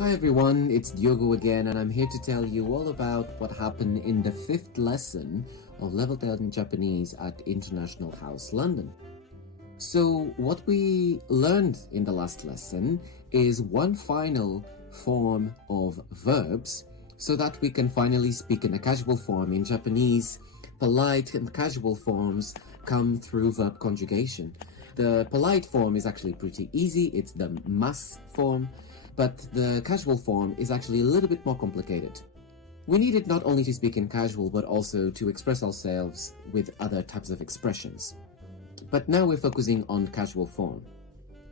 Hi everyone, it's Diogo again, and I'm here to tell you all about what happened in the 5th lesson of Level 10 Japanese at International House London. So what we learned in the last lesson is one final form of verbs so that we can finally speak in a casual form in Japanese. Polite and casual forms come through verb conjugation. The polite form is actually pretty easy, it's the mas form, but the casual form is actually a little bit more complicated. We need it not only to speak in casual, but also to express ourselves with other types of expressions. But now we're focusing on casual form.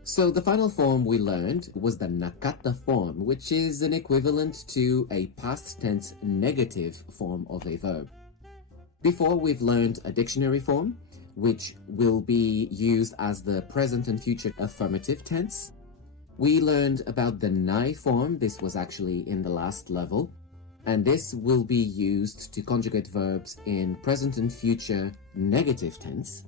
So the final form we learned was the nakata form, which is an equivalent to a past tense negative form of a verb. Before, we've learned a dictionary form, which will be used as the present and future affirmative tense. We learned about the nai form. This was actually in the last level, and this will be used to conjugate verbs in present and future negative tense.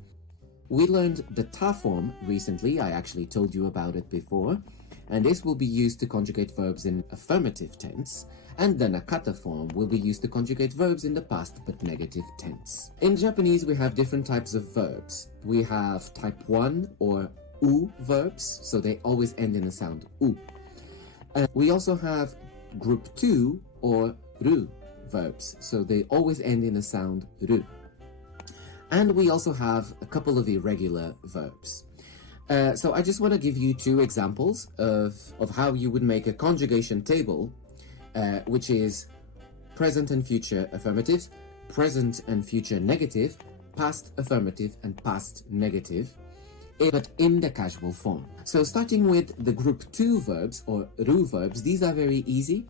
We learned the ta form recently. I actually told you about it before, and this will be used to conjugate verbs in affirmative tense, and the nakata form will be used to conjugate verbs in the past but negative tense. In Japanese, we have different types of verbs. We have type 1 or u verbs, so they always end in the sound u. We also have group 2 or ru verbs, so they always end in the sound ru. And we also have a couple of irregular verbs. So I just want to give you two examples of how you would make a conjugation table, which is present and future affirmative, present and future negative, past affirmative, and past negative, but in the casual form. So starting with the group 2 verbs or ru verbs, these are very easy.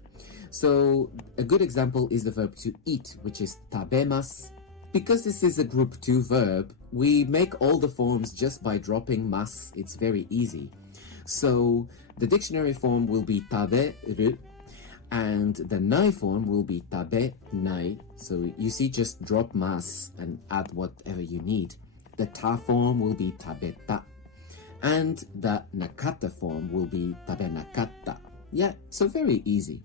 So a good example is the verb to eat, which is tabemasu. Because this is a group 2 verb, we make all the forms just by dropping mas. It's very easy. So the dictionary form will be taberu, and the nai form will be tabenai. So you see, just drop mas and add whatever you need. The ta form will be tabeta, and the nakata form will be tabenakata. Yeah, so very easy.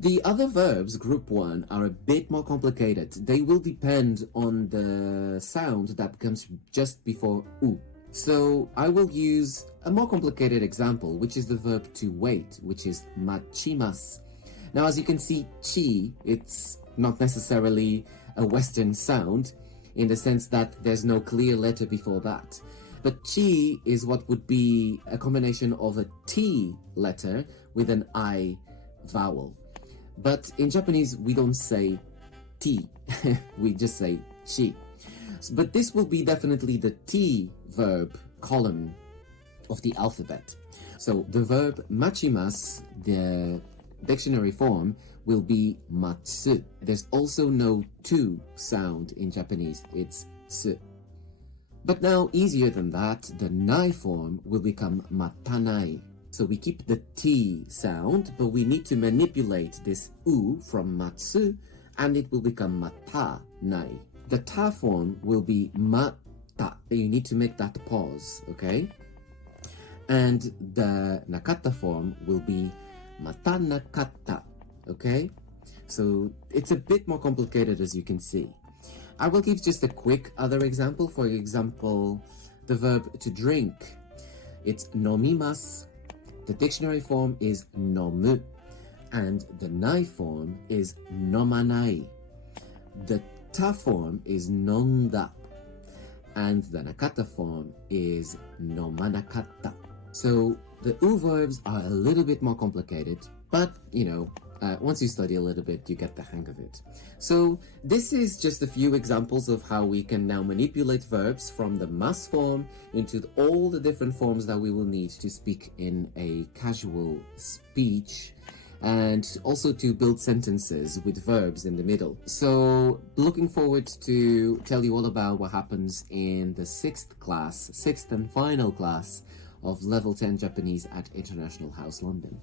The other verbs, group 1, are a bit more complicated. They will depend on the sound that comes just before u. So I will use a more complicated example, which is the verb to wait, which is machimasu. Now, as you can see, chi, it's not necessarily a Western sound, in the sense that there's no clear letter before that. But chi is what would be a combination of a T letter with an I vowel. But in Japanese, we don't say T, we just say chi. But this will be definitely the T verb column of the alphabet. So the verb machimasu, the dictionary form, will be matsu. There's also no tu sound in Japanese, it's su. But now, easier than that, the nai form will become matanai. So we keep the T sound, but we need to manipulate this u from matsu, and it will become matanai. The ta form will be mata. You need to make that pause, okay? And the nakata form will be matanakata, okay? So it's a bit more complicated, as you can see. I will give just a quick other example. For example, the verb to drink. It's nomimasu. The dictionary form is nomu, and the nai form is nomanai. The ta form is nonda, and the nakata form is nomanakata. So the u verbs are a little bit more complicated, but once you study a little bit, you get the hang of it. So this is just a few examples of how we can now manipulate verbs from the mas form into all the different forms that we will need to speak in a casual speech, and also to build sentences with verbs in the middle. So looking forward to tell you all about what happens in the 6th and final class of Level 10 Japanese at International House London.